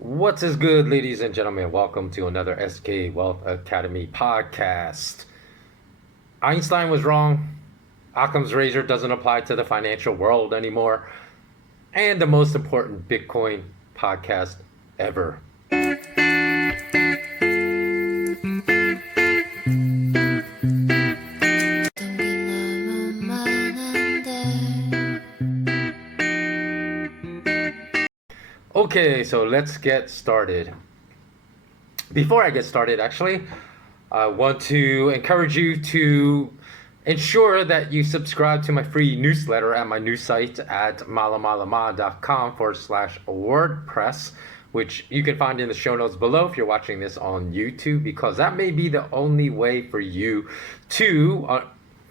What's is good, ladies and gentlemen? Welcome to another SK Wealth Academy podcast. Einstein was wrong. Occam's razor doesn't apply to the financial world anymore. And the most important Bitcoin podcast ever. Okay, so let's get started. Before I get started, actually, I want to encourage you to ensure that you subscribe to my free newsletter at my new site at malamalama.com/WordPress, which you can find in the show notes below if you're watching this on YouTube, because that may be the only way for you to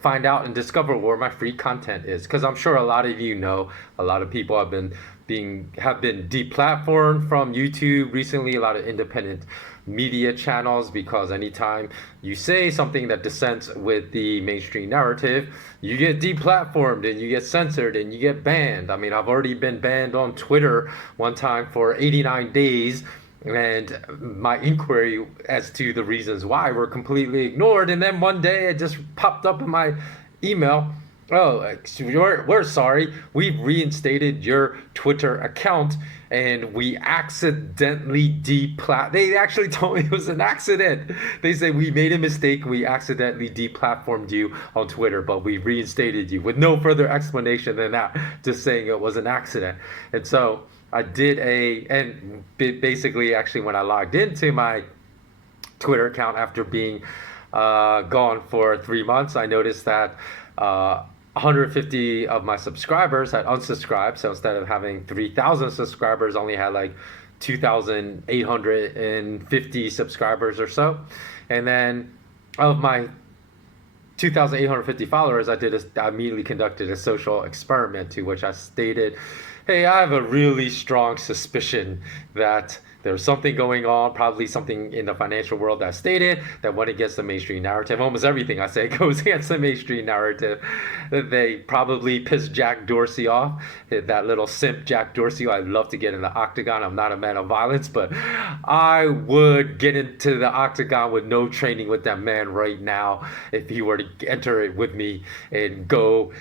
find out and discover where my free content is, because I'm sure a lot of you know a lot of people have been deplatformed from YouTube recently, a lot of independent media channels, because anytime you say something that dissents with the mainstream narrative, you get deplatformed and you get censored and you get banned. I mean, I've already been banned on Twitter one time for 89 days, and my inquiry as to the reasons why were completely ignored. And then one day it just popped up in my email. Oh, we're sorry. We've reinstated your Twitter account, and we accidentally They actually told me it was an accident. They said we made a mistake. We accidentally deplatformed you on Twitter, but we reinstated you with no further explanation than that, just saying it was an accident. And so I did basically, actually, when I logged into my Twitter account after being gone for 3 months, I noticed that 150 of my subscribers had unsubscribed. So instead of having 3,000 subscribers, only had like 2,850 subscribers or so. And then of my 2,850 followers, I immediately conducted a social experiment to which I stated, hey, I have a really strong suspicion that there's something going on, probably something in the financial world that stated that went against the mainstream narrative. Almost everything I say goes against the mainstream narrative. They probably pissed Jack Dorsey off, that little simp Jack Dorsey. I'd love to get in the octagon. I'm not a man of violence, but I would get into the octagon with no training with that man right now if he were to enter it with me and go,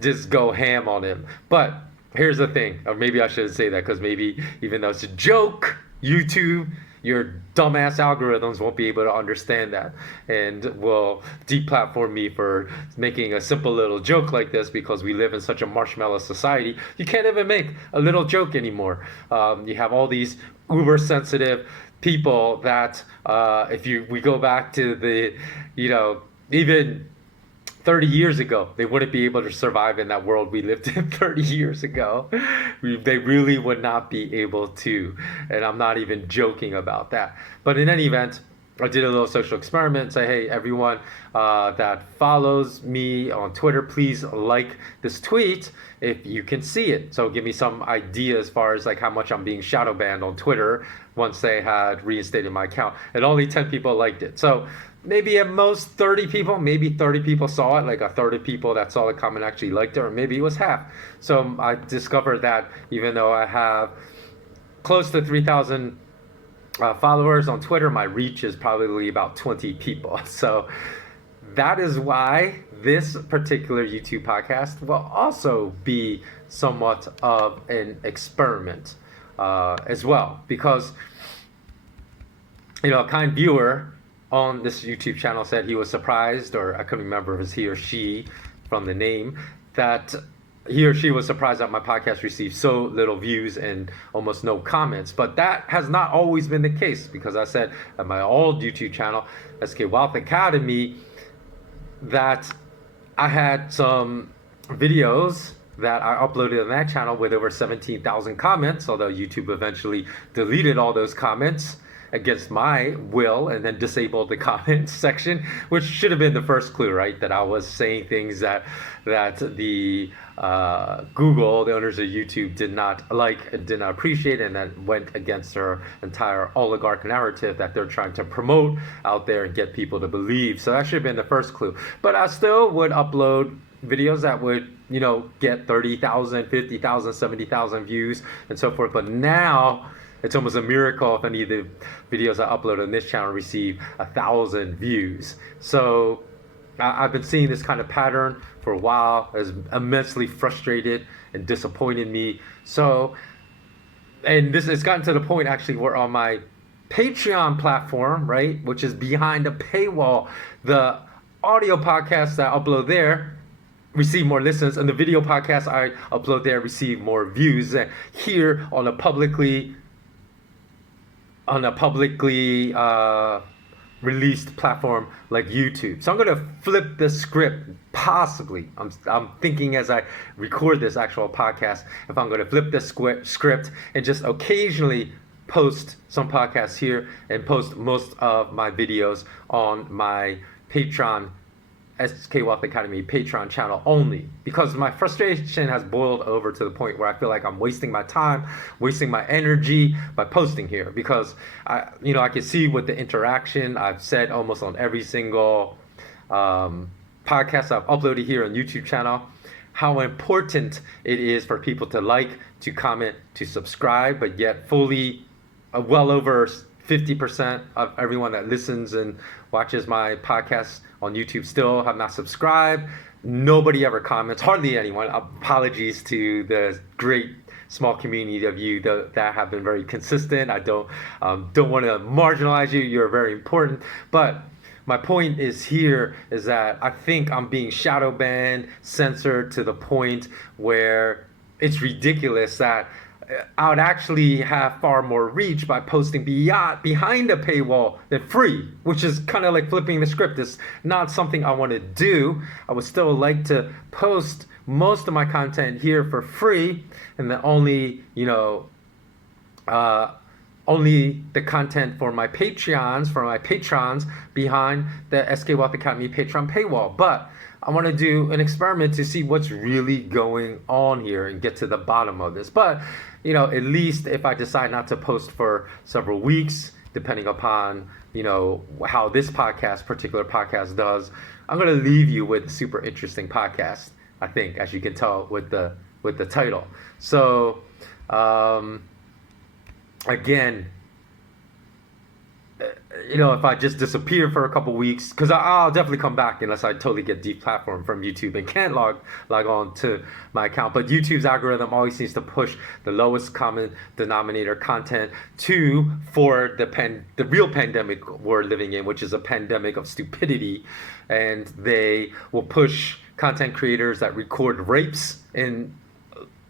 just go ham on him. But here's the thing, or maybe I shouldn't say that, because maybe even though it's a joke, YouTube, your dumbass algorithms won't be able to understand that and will deplatform me for making a simple little joke like this, because we live in such a marshmallow society. You can't even make a little joke anymore. You have all these uber sensitive people that we go back to the, even 30 years ago, they wouldn't be able to survive in that world we lived in 30 years ago. They really would not be able to. And I'm not even joking about that. But in any event, I did a little social experiment and say, hey, everyone that follows me on Twitter, please like this tweet if you can see it. So give me some idea as far as like how much I'm being shadow banned on Twitter once they had reinstated my account. And only 10 people liked it. So maybe at most 30 people, maybe 30 people saw it, like a third of people that saw the comment actually liked it, or maybe it was half. So I discovered that even though I have close to 3,000 followers on Twitter, my reach is probably about 20 people. So that is why this particular YouTube podcast will also be somewhat of an experiment as well, because a kind viewer on this YouTube channel said he was surprised, or I couldn't remember if it was he or she from the name, that he or she was surprised that my podcast received so little views and almost no comments. But that has not always been the case, because I said at my old YouTube channel, SK Wealth Academy, that I had some videos that I uploaded on that channel with over 17,000 comments, although YouTube eventually deleted all those comments against my will and then disabled the comments section, which should have been the first clue, right? That I was saying things that the Google, the owners of YouTube, did not like, did not appreciate, and that went against their entire oligarch narrative that they're trying to promote out there and get people to believe. So that should have been the first clue. But I still would upload videos that would, get 30,000, 50,000, 70,000 views and so forth. But now it's almost a miracle if any of the videos I upload on this channel receive 1,000 views. So I've been seeing this kind of pattern for a while. It's immensely frustrated and disappointed me. So, and this has gotten to the point actually where on my Patreon platform, right, which is behind a paywall, the audio podcasts that I upload there receive more listens, and the video podcasts I upload there receive more views. And here on a publicly released platform like YouTube. So I'm going to flip the script, possibly. I'm thinking as I record this actual podcast, if I'm going to flip the script and just occasionally post some podcasts here and post most of my videos on my Patreon, SK Wealth Academy Patreon channel only, because my frustration has boiled over to the point where I feel like I'm wasting my time, wasting my energy by posting here, because I can see with the interaction I've said almost on every single podcast I've uploaded here on YouTube channel, how important it is for people to like, to comment, to subscribe, but yet fully well over 50% of everyone that listens and watches my podcast on YouTube still have not subscribed. Nobody ever comments, hardly anyone. Apologies to the great small community of you that have been very consistent. I don't want to marginalize you. You're very important. But my point is that I think I'm being shadow banned, censored to the point where it's ridiculous that I would actually have far more reach by posting behind a paywall than free, which is kind of like flipping the script. It's not something I want to do. I would still like to post most of my content here for free, and then only the content for my patrons behind the SK Wealth Academy Patreon paywall. But I want to do an experiment to see what's really going on here and get to the bottom of this. But, at least if I decide not to post for several weeks, depending upon, how this particular podcast does, I'm going to leave you with a super interesting podcast, I think, as you can tell with the title. So, again, if I just disappear for a couple weeks, because I'll definitely come back unless I totally get deplatformed from YouTube and can't log on to my account. But YouTube's algorithm always seems to push the lowest common denominator content for the real pandemic we're living in, which is a pandemic of stupidity. And they will push content creators that record rapes and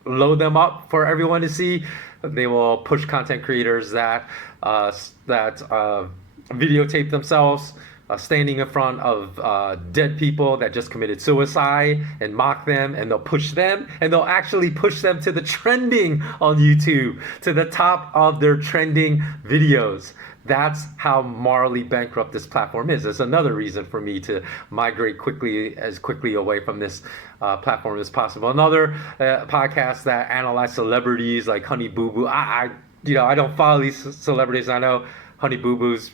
load them up for everyone to see. They will push content creators that videotape themselves standing in front of dead people that just committed suicide and mock them, and they'll push them, and they'll actually push them to the trending on YouTube, to the top of their trending videos. That's how morally bankrupt this platform is. It's another reason for me to migrate as quickly away from this platform as possible. Another podcast that analyze celebrities like Honey Boo Boo. I don't follow these celebrities. I know Honey Boo Boo's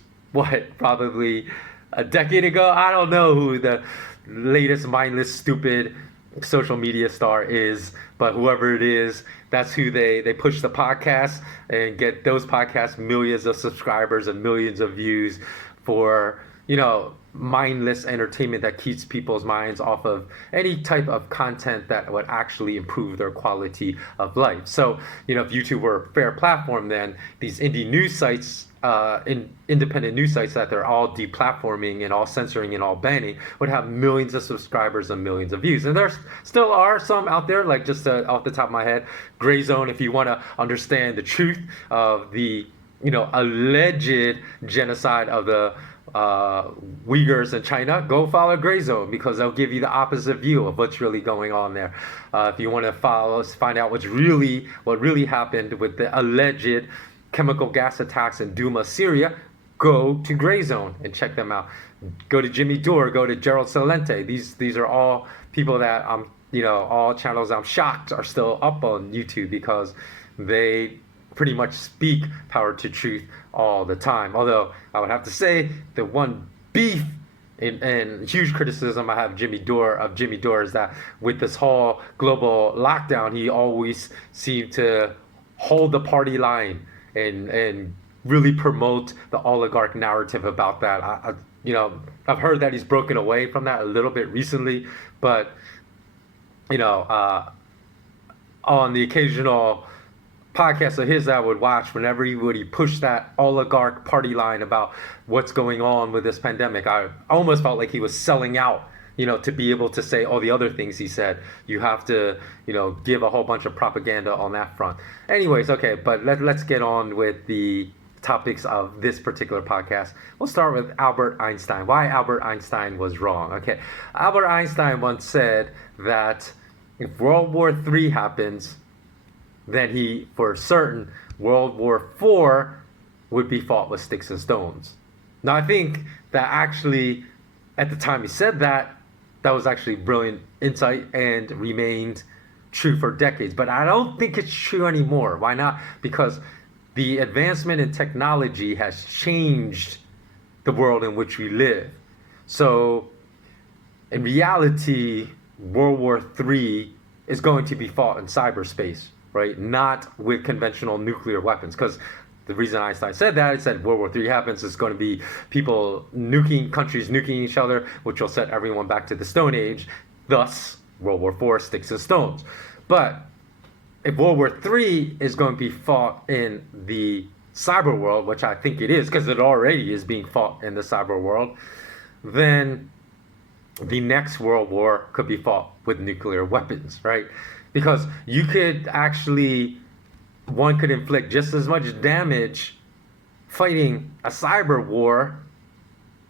probably a decade ago. I don't know who the latest mindless, stupid social media star is, but whoever it is, that's who they push the podcast and get those podcasts millions of subscribers and millions of views for, mindless entertainment that keeps people's minds off of any type of content that would actually improve their quality of life. So, if YouTube were a fair platform, then these indie news sites, independent news sites that they're all deplatforming and all censoring and all banning, would have millions of subscribers and millions of views. And there still are some out there, like just off the top of my head, Gray Zone. If you want to understand the truth of the alleged genocide of the Uyghurs in China, go follow Gray Zone, because they'll give you the opposite view of what's really going on there. If you want to find out what really happened with the alleged chemical gas attacks in Douma, Syria, go to Gray Zone and check them out. Go to Jimmy Dore, go to Gerald Celente. These are all people that all channels I'm shocked are still up on YouTube, because they pretty much speak power to truth all the time. Although I would have to say the one beef and huge criticism I have Jimmy Dore is that with this whole global lockdown, he always seemed to hold the party line and really promote the oligarch narrative about that. I've heard that he's broken away from that a little bit recently, but you know, on the occasional podcast of his that I would watch, whenever he would push that oligarch party line about what's going on with this pandemic, I almost felt like he was selling out, to be able to say all the other things he said. You have to, give a whole bunch of propaganda on that front. Anyways, okay, but let's get on with the topics of this particular podcast. We'll start with Albert Einstein. Why Albert Einstein was wrong. Okay, Albert Einstein once said that if World War III happens, then for certain, World War IV would be fought with sticks and stones. Now, I think that actually, at the time he said that, that was actually brilliant insight and remained true for decades. But I don't think it's true anymore. Why not? Because the advancement in technology has changed the world in which we live. So, in reality, World War III is going to be fought in cyberspace, right? Not with conventional nuclear weapons. Because the reason Einstein said that, he said World War III happens, it's going to be countries nuking each other, which will set everyone back to the Stone Age. Thus, World War IV, sticks and stones. But if World War III is going to be fought in the cyber world, which I think it is, because it already is being fought in the cyber world, then the next World War could be fought with nuclear weapons, right? Because one could inflict just as much damage fighting a cyber war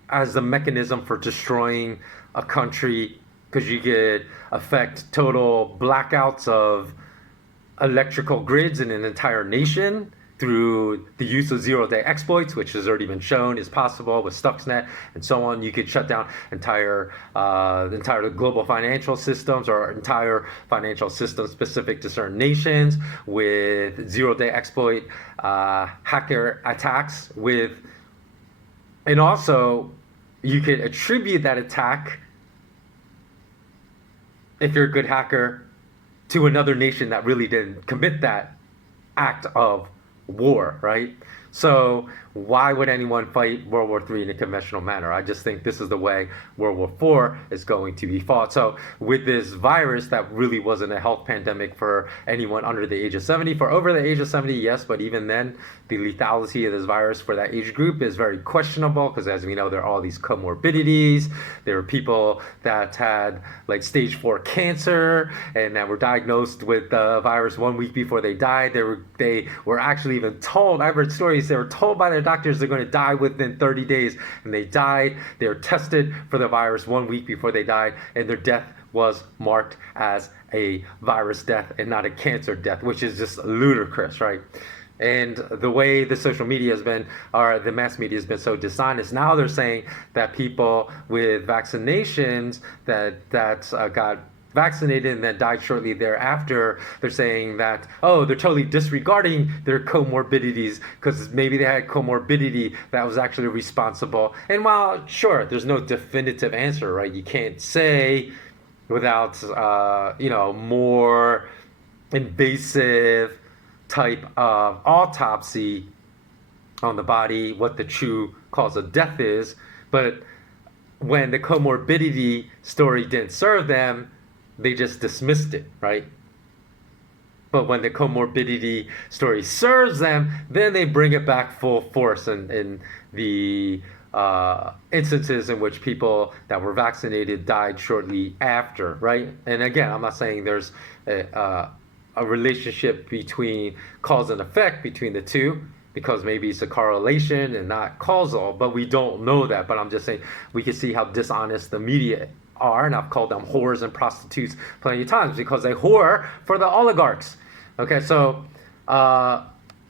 as the mechanism for destroying a country, because you could affect total blackouts of electrical grids in an entire nation through the use of zero-day exploits, which has already been shown is possible with Stuxnet and so on. You could shut down entire global financial systems or entire financial systems specific to certain nations with zero-day exploit hacker attacks and also you could attribute that attack, if you're a good hacker, to another nation that really didn't commit that act of war, right? So why would anyone fight World War III in a conventional manner? I just think this is the way World War IV is going to be fought. So with this virus that really wasn't a health pandemic for anyone under the age of 70, for over the age of 70, yes, but even then, the lethality of this virus for that age group is very questionable because, as we know, there are all these comorbidities. There were people that had like stage 4 cancer and that were diagnosed with the virus 1 week before they died. They were actually even told, I've heard stories, they were told by their doctors they're going to die within 30 days, and they died. They were tested for the virus 1 week before they died, and their death was marked as a virus death and not a cancer death, which is just ludicrous, right? And the way the social media has been, or the mass media has been so dishonest, now they're saying that people with vaccinations that got vaccinated and then died shortly thereafter, they're saying that, they're totally disregarding their comorbidities because maybe they had comorbidity that was actually responsible. And while, sure, there's no definitive answer, right? You can't say without, more invasive type of autopsy on the body what the true cause of death is. But when the comorbidity story didn't serve them, they just dismissed it, right? But when the comorbidity story serves them, then they bring it back full force in the instances in which people that were vaccinated died shortly after, right? And again, I'm not saying there's a relationship between cause and effect between the two, because maybe it's a correlation and not causal, but we don't know that. But I'm just saying we can see how dishonest the media are, and I've called them whores and prostitutes plenty of times because they whore for the oligarchs. Okay, so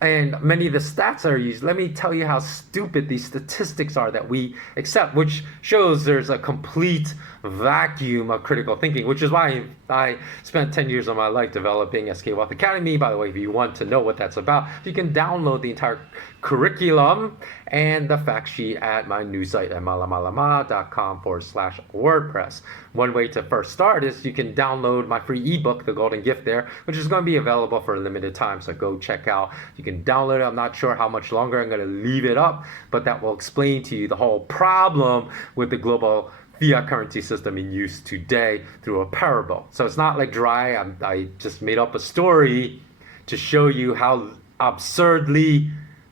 and many of the stats are used. Let me tell you how stupid these statistics are that we accept, which shows there's a complete vacuum of critical thinking, which is why I spent 10 years of my life developing SK Wealth Academy. By the way, if you want to know what that's about, you can download the entire curriculum and the fact sheet at my new site at malamalama.com/WordPress. One way to first start is you can download my free ebook, The Golden Gift, there, which is going to be available for a limited time. So go check out. You can download it. I'm not sure how much longer I'm going to leave it up, but that will explain to you the whole problem with the global fiat currency system in use today through a parable. So it's not like dry. I just made up a story to show you how absurdly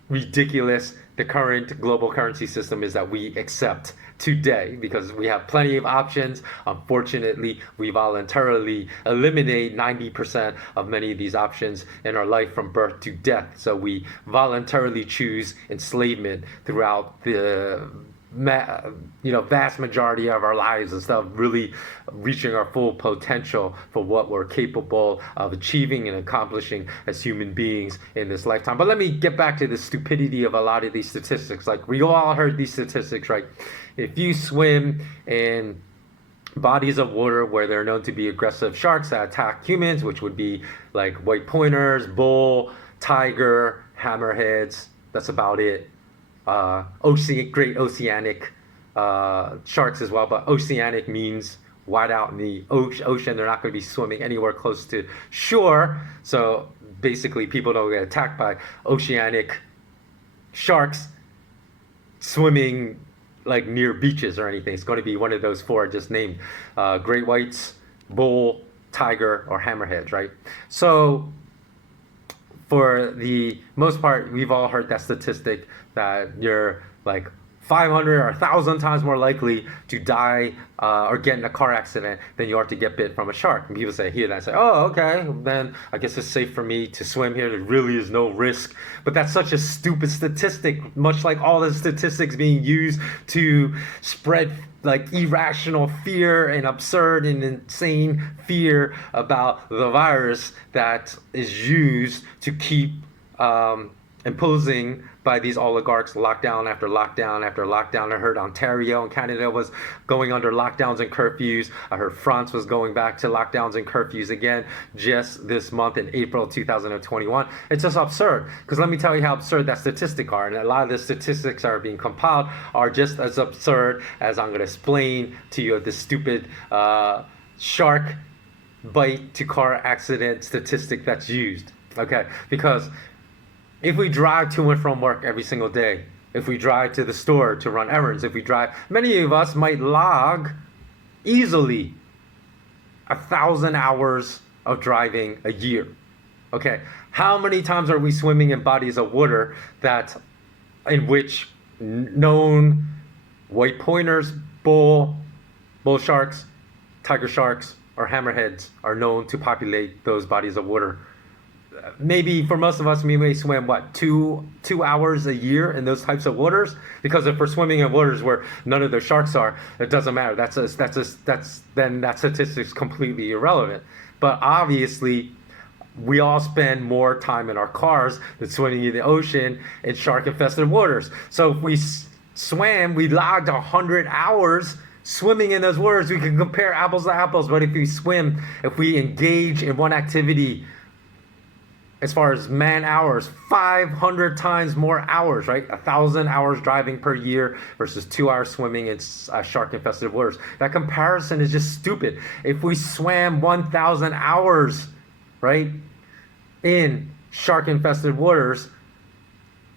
ridiculous the current global currency system is that we accept today, because we have plenty of options. Unfortunately, we voluntarily eliminate 90% of many of these options in our life from birth to death. So we voluntarily choose enslavement throughout the vast majority of our lives instead of really reaching our full potential for what we're capable of achieving and accomplishing as human beings in this lifetime. But let me get back to the stupidity of a lot of these statistics. Like, we all heard these statistics, right? If you swim in bodies of water where there are known to be aggressive sharks that attack humans, which would be like white pointers, bull, tiger, hammerheads, that's about it. Great oceanic sharks as well, but oceanic means wide out in the ocean. They're not going to be swimming anywhere close to shore. So basically, people don't get attacked by oceanic sharks swimming like near beaches or anything. It's going to be one of those four I just named: great whites, bull, tiger, or hammerheads, right? So for the most part, we've all heard that statistic that you're like 500 or 1,000 times more likely to die or get in a car accident than you are to get bit from a shark. And people hear that and say, oh, okay, then I guess it's safe for me to swim here. There really is no risk. But that's such a stupid statistic, much like all the statistics being used to spread like irrational fear and absurd and insane fear about the virus that is used to keep imposing by these oligarchs lockdown after lockdown after lockdown. I heard Ontario and Canada was going under lockdowns and curfews. I heard France was going back to lockdowns and curfews again just this month in April 2021. It's just absurd, because let me tell you how absurd that statistic are. And a lot of the statistics that are being compiled are just as absurd as I'm going to explain to you this stupid shark bite to car accident statistic that's used. Okay, because if we drive to and from work every single day, if we drive to the store to run errands, if we drive, many of us might log easily 1,000 hours of driving a year. Okay, how many times are we swimming in bodies of water in which known white pointers, bull sharks, tiger sharks, or hammerheads are known to populate those bodies of water? Maybe for most of us, we may swim two hours a year in those types of waters, because if we're swimming in waters where none of the sharks are, it doesn't matter. Then that statistic's completely irrelevant. But obviously, we all spend more time in our cars than swimming in the ocean in shark-infested waters. So if we we logged 100 hours swimming in those waters, we can compare apples to apples. But if we engage in one activity, as far as man hours, 500 times more hours, right? 1,000 hours driving per year versus 2 hours swimming in shark-infested waters. That comparison is just stupid. If we swam 1,000 hours, right, in shark-infested waters,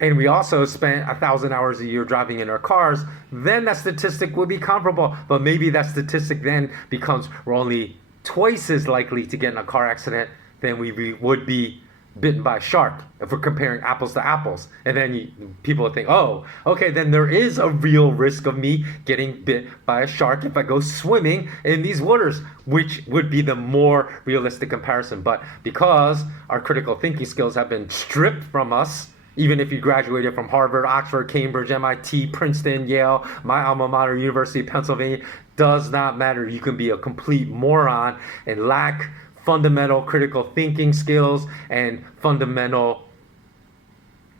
and we also spent 1,000 hours a year driving in our cars, then that statistic would be comparable. But maybe that statistic then becomes we're only twice as likely to get in a car accident than we would be bitten by a shark, if we're comparing apples to apples. And then people would think, oh, okay, then there is a real risk of me getting bit by a shark if I go swimming in these waters, which would be the more realistic comparison. But because our critical thinking skills have been stripped from us, even if you graduated from Harvard, Oxford, Cambridge, MIT, Princeton, Yale, my alma mater, University of Pennsylvania, does not matter. You can be a complete moron and lack fundamental critical thinking skills and fundamental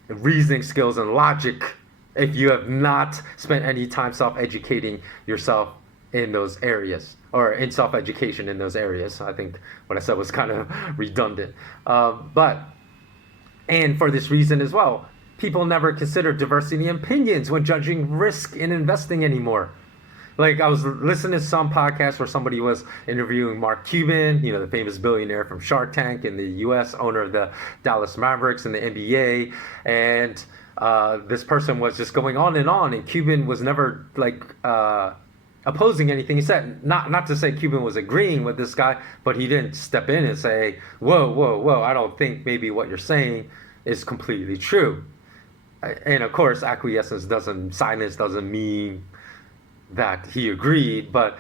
reasoning skills and logic if you have not spent any time self-educating yourself in those areas, or in self-education in those areas. I think what I said was kind of redundant. And for this reason as well, people never consider diversity in opinions when judging risk in investing anymore. Like, I was listening to some podcast where somebody was interviewing Mark Cuban, the famous billionaire from Shark Tank in the US, owner of the Dallas Mavericks and the NBA. And this person was just going on, and Cuban was never opposing anything he said. Not to say Cuban was agreeing with this guy, but he didn't step in and say, whoa, I don't think maybe what you're saying is completely true. And of course, silence doesn't mean that he agreed, but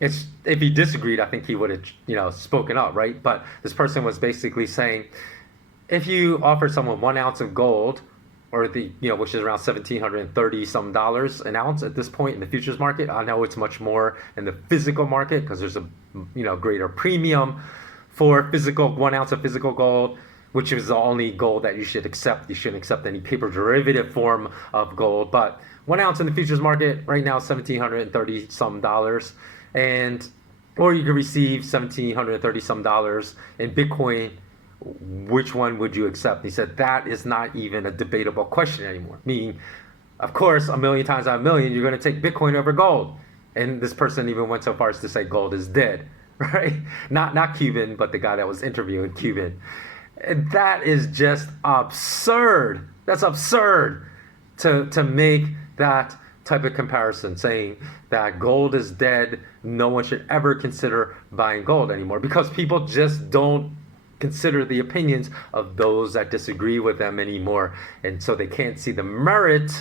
if he disagreed, I think he would have, spoken up, right? But this person was basically saying, if you offer someone 1 ounce of gold, or which is around $1,730 some an ounce at this point in the futures market. I know it's much more in the physical market because there's a greater premium for 1 ounce of physical gold, which is the only gold that you should accept. You shouldn't accept any paper derivative form of gold. But 1 ounce in the futures market right now, $1,730 some, or you can receive $1,730 some in Bitcoin. Which one would you accept? He said that is not even a debatable question anymore. Meaning, of course, a million times out of a million, you're going to take Bitcoin over gold. And this person even went so far as to say gold is dead, right? Not Cuban, but the guy that was interviewing Cuban. And that is just absurd. That's absurd to make that type of comparison, saying that gold is dead. No one should ever consider buying gold anymore, because people just don't consider the opinions of those that disagree with them anymore. And so they can't see the merit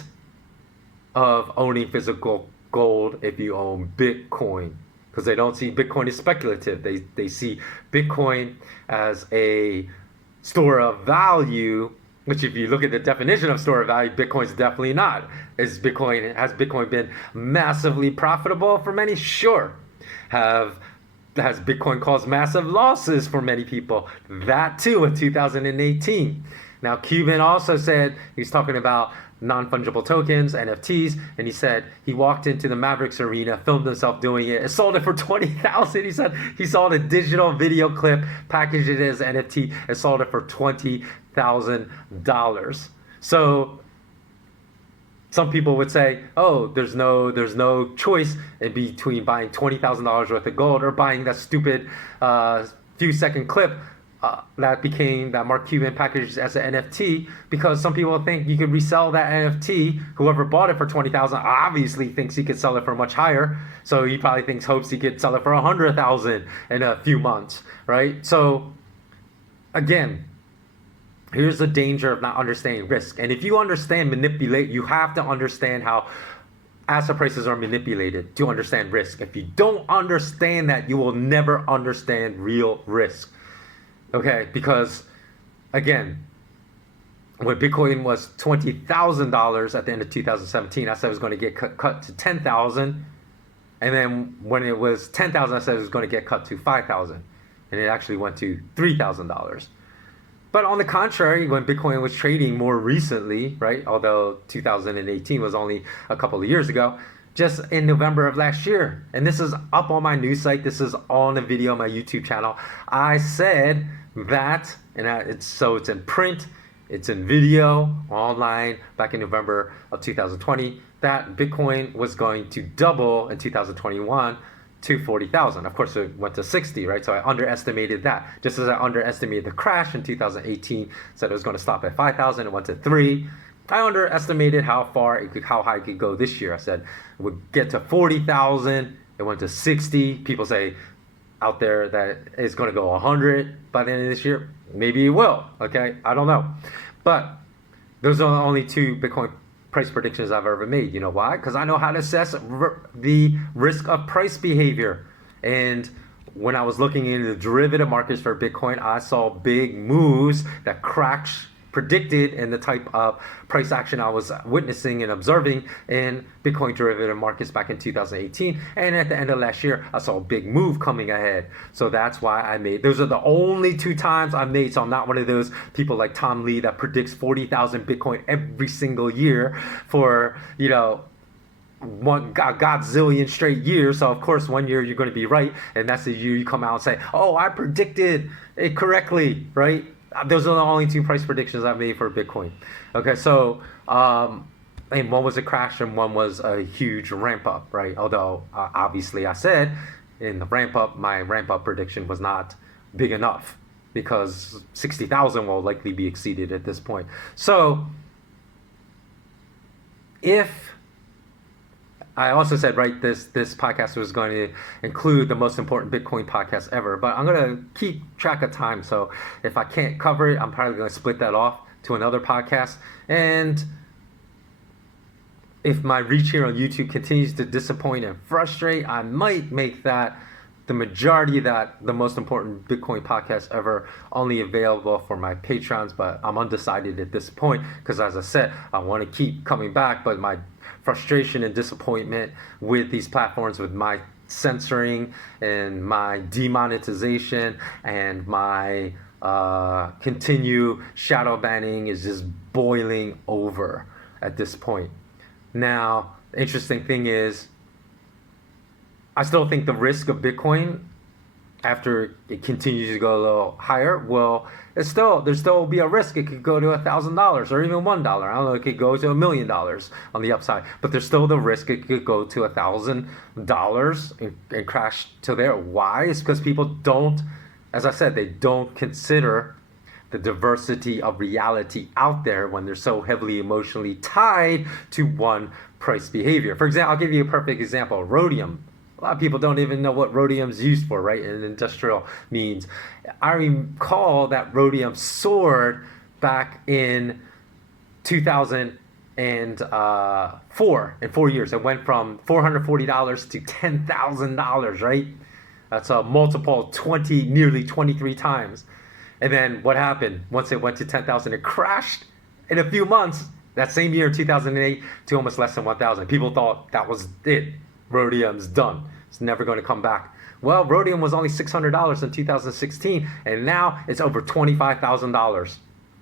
of owning physical gold if you own Bitcoin, because they don't see Bitcoin as speculative. They see Bitcoin as a store of value, which if you look at the definition of store of value, Bitcoin's definitely not. Has Bitcoin been massively profitable for many? Sure. Has Bitcoin caused massive losses for many people? That too in 2018. Now, Cuban also said, he's talking about non-fungible tokens, NFTs, and he said he walked into the Mavericks arena, filmed himself doing it, and sold it for $20,000. He said he saw the digital video clip, packaged it as NFT, and sold it for $20,000. So some people would say, oh, there's no choice in between buying $20,000 worth of gold or buying that stupid few-second clip that Mark Cuban packaged as an NFT, because some people think you could resell that NFT. Whoever bought it for $20,000 obviously thinks he could sell it for much higher, so he probably hopes he could sell it for $100,000 in a few months, right? So again, here's the danger of not understanding risk. And if you understand you have to understand how asset prices are manipulated to understand risk. If you don't understand that, you will never understand real risk. Okay, because again, when Bitcoin was $20,000 at the end of 2017, I said it was going to get cut to $10,000. And then when it was $10,000, I said it was going to get cut to $5,000. And it actually went to $3,000. But on the contrary, when Bitcoin was trading more recently, right, although 2018 was only a couple of years ago, just in November of last year, and this is up on my news site, this is on a video on my YouTube channel, I said that, and it's in print, it's in video, online, back in November of 2020, that Bitcoin was going to double in 2021 to 40,000. Of course, it went to 60, right? So I underestimated that. Just as I underestimated the crash in 2018, said it was going to stop at 5,000, it went to 3. I underestimated how high it could go this year. I said it would get to 40,000, it went to 60. People say out there that it's going to go 100 by the end of this year. Maybe it will, okay? I don't know. But those are the only 2 Bitcoin price predictions I've ever made. You know why? Because I know how to assess the risk of price behavior. And when I was looking into the derivative markets for Bitcoin, I saw big moves that crashed predicted and the type of price action I was witnessing and observing in Bitcoin derivative markets back in 2018. And at the end of last year, I saw a big move coming ahead. So that's why I made, those are the only 2 times I made. So I'm not one of those people like Tom Lee that predicts 40,000 Bitcoin every single year for, you know, one godzillion straight years. So of course one year you're going to be right, and that's the year you come out and say, oh, I predicted it correctly, right? Those are the only 2 price predictions I've made for Bitcoin. Okay, so and one was a crash and one was a huge ramp up, right? Although obviously I said in the ramp up, my ramp up prediction was not big enough because 60,000 will likely be exceeded at this point. So if I also said, right, this podcast was going to include the most important Bitcoin podcast ever, but I'm going to keep track of time. So if I can't cover it, I'm probably going to split that off to another podcast. And if my reach here on YouTube continues to disappoint and frustrate, I might make that the majority of that the most important Bitcoin podcast ever only available for my patrons. But I'm undecided at this point because, as I said, I want to keep coming back, but my frustration and disappointment with these platforms, with my censoring and my demonetization and my continue shadow banning is just boiling over at this point. Now, the interesting thing is, I still think the risk of Bitcoin after it continues to go a little higher, well, there's still be a risk. It could go to $1,000 or even $1. I don't know. It could go to $1 million on the upside, but there's still the risk it could go to $1,000 and crash to there. Why? It's because people don't, as I said, they don't consider the diversity of reality out there when they're so heavily emotionally tied to one price behavior. For example, I'll give you a perfect example: rhodium. A lot of people don't even know what rhodium's used for, right? In industrial means. I recall that rhodium soared back in 2004, in 4 years. It went from $440 to $10,000, right? That's a multiple of 20, nearly 23 times. And then what happened? Once it went to 10,000, it crashed in a few months, that same year, 2008, to almost less than 1,000. People thought that was it. Rhodium's done. It's never going to come back. Well, rhodium was only $600 in 2016, and now it's over $25,000.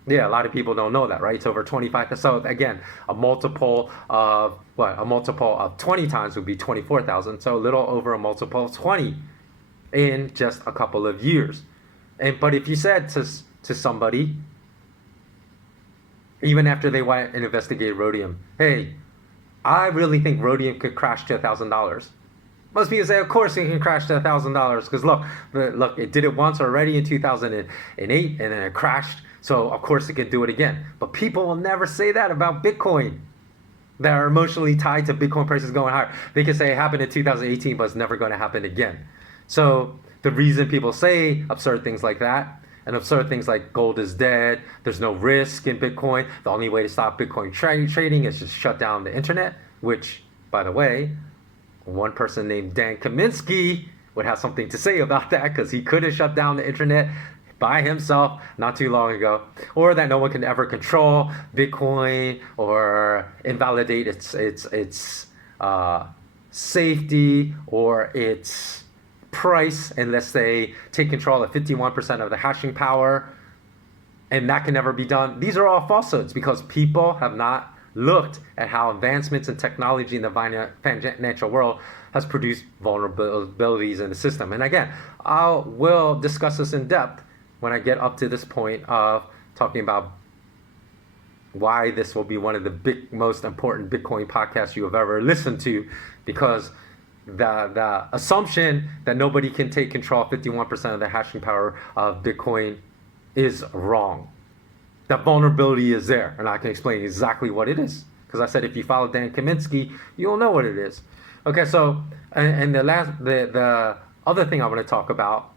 Yeah, a lot of people don't know that, right? It's over 25. So again, a multiple of what? A multiple of 20 times would be 24,000. So a little over a multiple of 20 in just a couple of years. But if you said to somebody, even after they went and investigated rhodium, hey, I really think rhodium could crash to $1,000. Most people say, of course it can crash to $1,000 because look, it did it once already in 2008 and then it crashed. So of course it can do it again. But people will never say that about Bitcoin. That are emotionally tied to Bitcoin prices going higher. They can say it happened in 2018, but it's never going to happen again. So the reason people say absurd things like that, and absurd things like gold is dead, there's no risk in Bitcoin, the only way to stop Bitcoin trading is just shut down the internet, which, by the way, one person named Dan Kaminsky would have something to say about that because he could have shut down the internet by himself not too long ago. Or that no one can ever control Bitcoin or invalidate its safety or its price unless they take control of 51% of the hashing power, and that can never be done. These are all falsehoods because people have not looked at how advancements in technology in the financial world has produced vulnerabilities in the system. And again, I will discuss this in depth when I get up to this point of talking about why this will be one of the most important Bitcoin podcasts you have ever listened to, because the assumption that nobody can take control of 51% of the hashing power of Bitcoin is wrong. That vulnerability is there, and I can explain exactly what it is. Because I said if you follow Dan Kaminsky, you'll know what it is. Okay, so and the other thing I want to talk about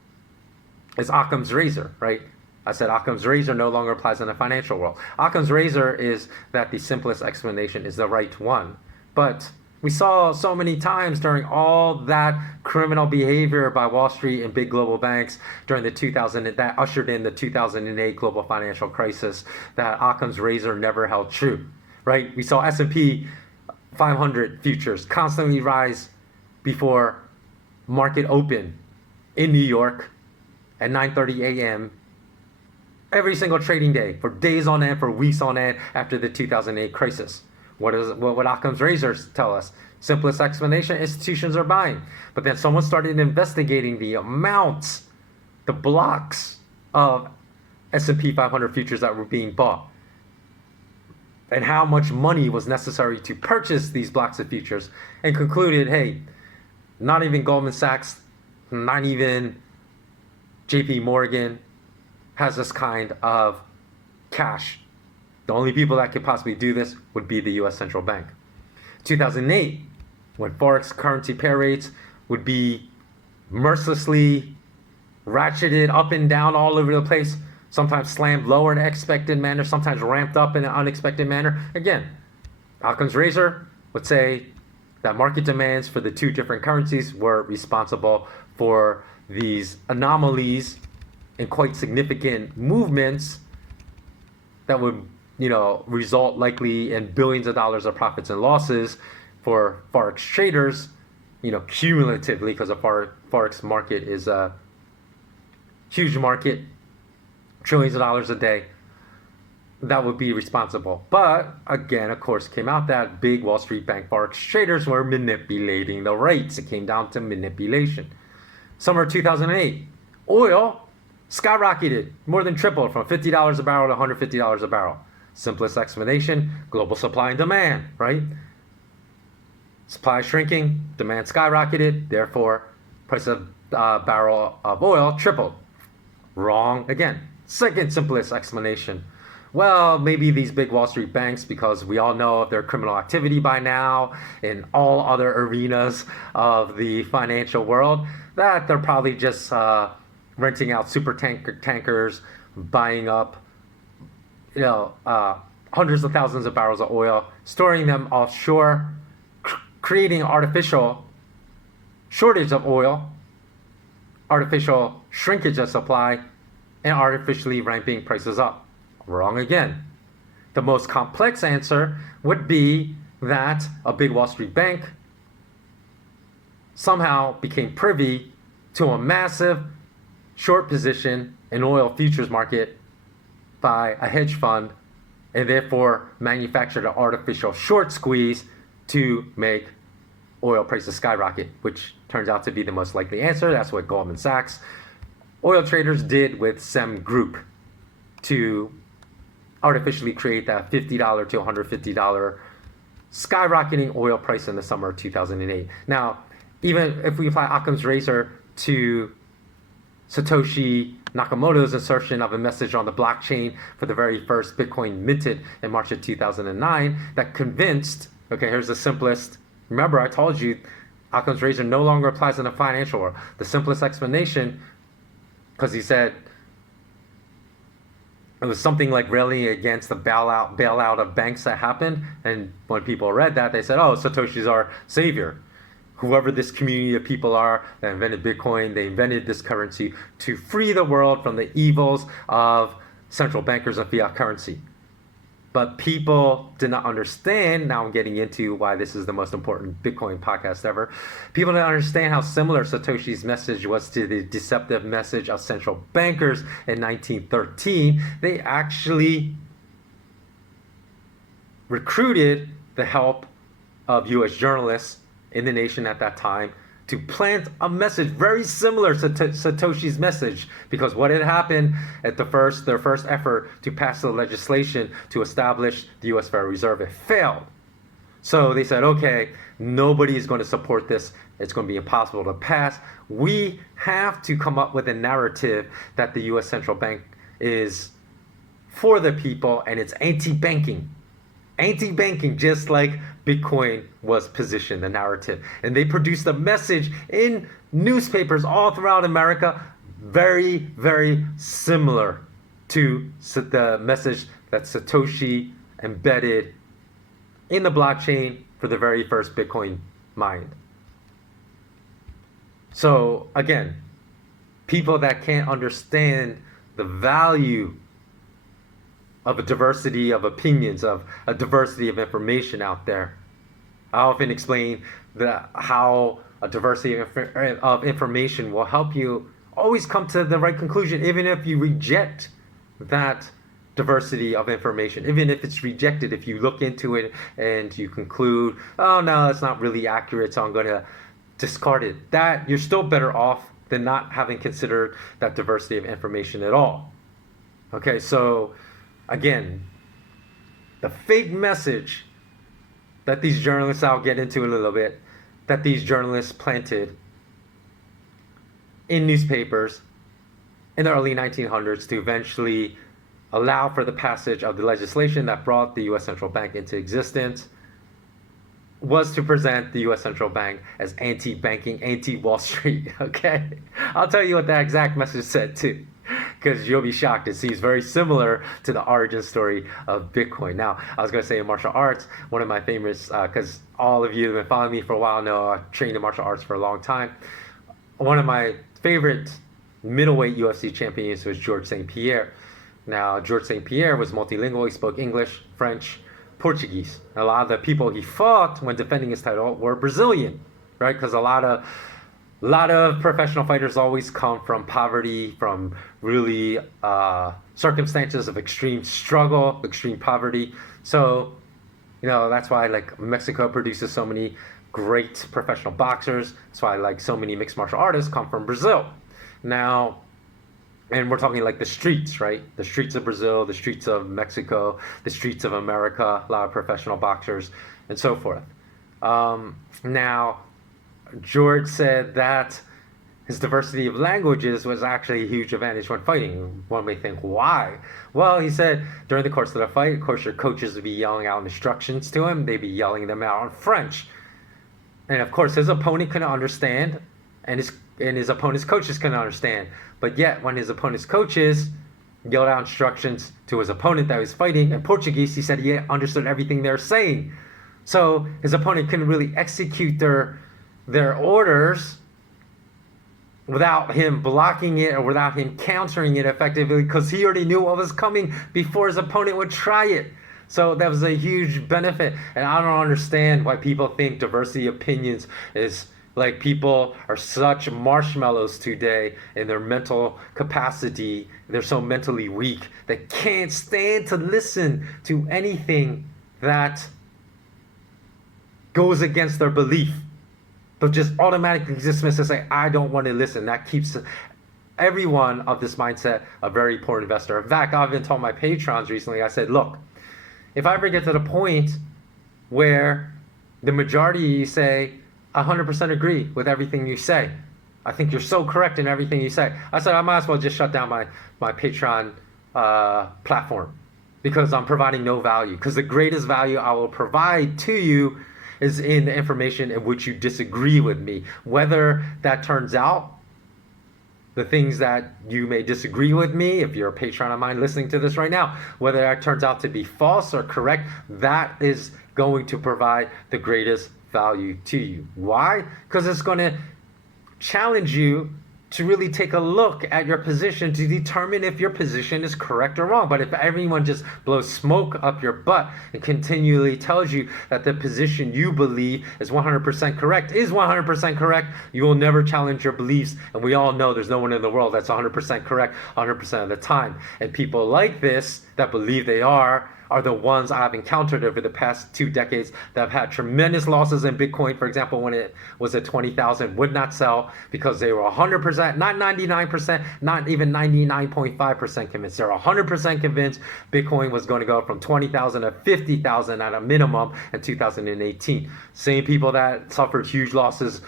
is Occam's razor, right? I said Occam's razor no longer applies in the financial world. Occam's razor is that the simplest explanation is the right one, but We saw so many times during all that criminal behavior by Wall Street and big global banks during the 2000 that ushered in the 2008 global financial crisis that Occam's razor never held true, right? We saw S&P 500 futures constantly rise before market open in New York at 9:30 a.m. every single trading day for days on end, for weeks on end after the 2008 crisis. What would Occam's razors tell us? Simplest explanation, institutions are buying. But then someone started investigating the amounts, the blocks of S&P 500 futures that were being bought and how much money was necessary to purchase these blocks of futures, and concluded, hey, not even Goldman Sachs, not even JP Morgan has this kind of cash. The only people that could possibly do this would be the US Central Bank. 2008, when Forex currency pair rates would be mercilessly ratcheted up and down all over the place, sometimes slammed lower in an expected manner, sometimes ramped up in an unexpected manner. Again, Occam's razor would say that market demands for the two different currencies were responsible for these anomalies and quite significant movements that would, result likely in billions of dollars of profits and losses for Forex traders, cumulatively, because the Forex market is a huge market, trillions of dollars a day, that would be responsible. But again, of course, came out that big Wall Street bank Forex traders were manipulating the rates. It came down to manipulation. Summer 2008, oil skyrocketed, more than tripled from $50 a barrel to $150 a barrel. Simplest explanation, global supply and demand, right? Supply shrinking, demand skyrocketed, therefore price of barrel of oil tripled. Wrong again. Second simplest explanation, well, maybe these big Wall Street banks, because we all know of their criminal activity by now in all other arenas of the financial world, that they're probably just renting out super tankers, buying up hundreds of thousands of barrels of oil, storing them offshore, creating artificial shortage of oil, artificial shrinkage of supply, and artificially ramping prices up. Wrong again. The most complex answer would be that a big Wall Street bank somehow became privy to a massive short position in oil futures market by a hedge fund, and therefore manufactured an artificial short squeeze to make oil prices skyrocket, which turns out to be the most likely answer. That's what Goldman Sachs oil traders did with SEM Group to artificially create that $50 to $150 skyrocketing oil price in the summer of 2008. Now, even if we apply Occam's razor to Satoshi Nakamoto's insertion of a message on the blockchain for the very first Bitcoin minted in March of 2009 that convinced, okay, here's the simplest. Remember, I told you Occam's razor no longer applies in the financial world. The simplest explanation, because he said it was something like railing against the bailout of banks that happened. And when people read that, they said, oh, Satoshi's our savior. Whoever this community of people are that invented Bitcoin, they invented this currency to free the world from the evils of central bankers and fiat currency. But people did not understand, now I'm getting into why this is the most important Bitcoin podcast ever. People didn't understand how similar Satoshi's message was to the deceptive message of central bankers in 1913. They actually recruited the help of US journalists in the nation at that time to plant a message very similar to Satoshi's message, because what had happened at their first effort to pass the legislation to establish the US Federal Reserve, it failed. So they said, okay, nobody is going to support this. It's going to be impossible to pass. We have to come up with a narrative that the US Central Bank is for the people and it's anti-banking. Anti-banking, just like Bitcoin was positioned, the narrative. And they produced a message in newspapers all throughout America, very, very similar to the message that Satoshi embedded in the blockchain for the very first Bitcoin mined. So again, people that can't understand the value of a diversity of opinions, of a diversity of information out there. I often explain how a diversity of information will help you always come to the right conclusion, even if you reject that diversity of information, even if it's rejected. If you look into it and you conclude, oh no, it's not really accurate, so I'm going to discard it, that you're still better off than not having considered that diversity of information at all. Okay, so again, the fake message that these journalists, I'll get into in a little bit, that these journalists planted in newspapers in the early 1900s to eventually allow for the passage of the legislation that brought the U.S. Central Bank into existence was to present the U.S. Central Bank as anti-banking, anti-Wall Street, okay? I'll tell you what that exact message said too, because you'll be shocked. It seems very similar to the origin story of Bitcoin. Now, I was going to say in martial arts, one of my famous, because all of you have been following me for a while know I've trained in martial arts for a long time. One of my favorite middleweight UFC champions was Georges St. Pierre. Now, Georges St. Pierre was multilingual. He spoke English, French, Portuguese. A lot of the people he fought when defending his title were Brazilian, right? Because a lot of professional fighters always come from poverty, from really circumstances of extreme struggle, extreme poverty. So, that's why like Mexico produces so many great professional boxers. That's why like so many mixed martial artists come from Brazil. Now, and we're talking like the streets, right? The streets of Brazil, the streets of Mexico, the streets of America, a lot of professional boxers, and so forth. Now, George said that his diversity of languages was actually a huge advantage when fighting. One may think, why? Well, he said during the course of the fight, of course, your coaches would be yelling out instructions to him. They'd be yelling them out in French. And of course, his opponent couldn't understand, and his opponent's coaches couldn't understand. But yet, when his opponent's coaches yelled out instructions to his opponent that was fighting in Portuguese, he said he understood everything they were saying. So his opponent couldn't really execute their orders without him blocking it or without him countering it effectively, because he already knew what was coming before his opponent would try it. So that was a huge benefit. And I don't understand why people think diversity of opinions is like people are such marshmallows today in their mental capacity. They're so mentally weak. They can't stand to listen to anything that goes against their belief. They'll just automatically dismiss and say, I don't want to listen. That keeps everyone of this mindset a very poor investor. In fact, I've even told my patrons recently, I said, look, if I ever get to the point where the majority say, 100% agree with everything you say, I think you're so correct in everything you say, I said, I might as well just shut down my Patreon platform, because I'm providing no value. Because the greatest value I will provide to you is in the information in which you disagree with me. Whether that turns out, the things that you may disagree with me, if you're a patron of mine listening to this right now, whether that turns out to be false or correct, that is going to provide the greatest value to you. Why? Because it's going to challenge you to really take a look at your position to determine if your position is correct or wrong. But if everyone just blows smoke up your butt and continually tells you that the position you believe is 100% correct is 100% correct, you will never challenge your beliefs. And we all know there's no one in the world that's 100% correct 100% of the time. And people like this that believe they are the ones I've encountered over the past 2 decades that have had tremendous losses in Bitcoin. For example, when it was at 20,000, would not sell because they were 100%, not 99%, not even 99.5% convinced. They're 100% convinced Bitcoin was going to go from 20,000 to 50,000 at a minimum in 2018. Same people that suffered huge losses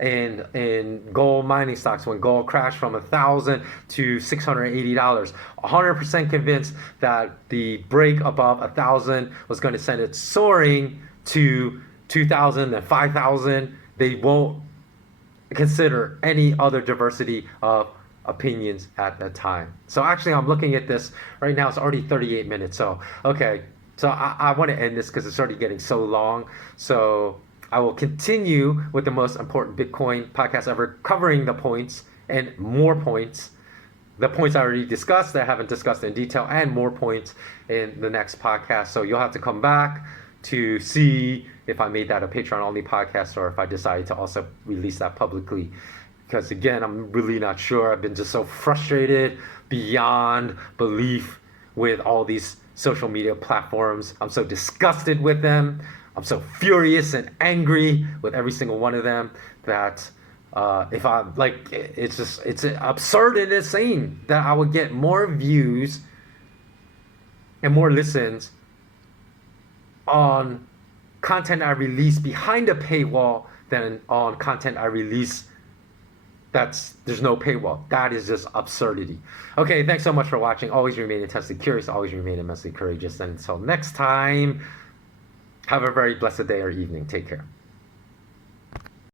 in gold mining stocks when gold crashed from $1,000 to $680. 100% convinced that the break above 1,000 was going to send it soaring to 2,000 and 5,000. They won't consider any other diversity of opinions at that time. So actually, I'm looking at this right now. It's already 38 minutes. So, okay. So I want to end this because it's already getting so long. So I will continue with the most important Bitcoin podcast ever, covering the points and more points. The points I already discussed that I haven't discussed in detail, and more points in the next podcast. So you'll have to come back to see if I made that a Patreon-only podcast or if I decided to also release that publicly. Because again, I'm really not sure. I've been just so frustrated beyond belief with all these social media platforms. I'm so disgusted with them. I'm so furious and angry with every single one of them that if I'm like, it's absurd and insane that I would get more views and more listens on content I release behind a paywall than on content I release there's no paywall. That is just absurdity. Okay, thanks so much for watching. Always remain intensely curious, always remain immensely courageous. And until next time, have a very blessed day or evening. Take care.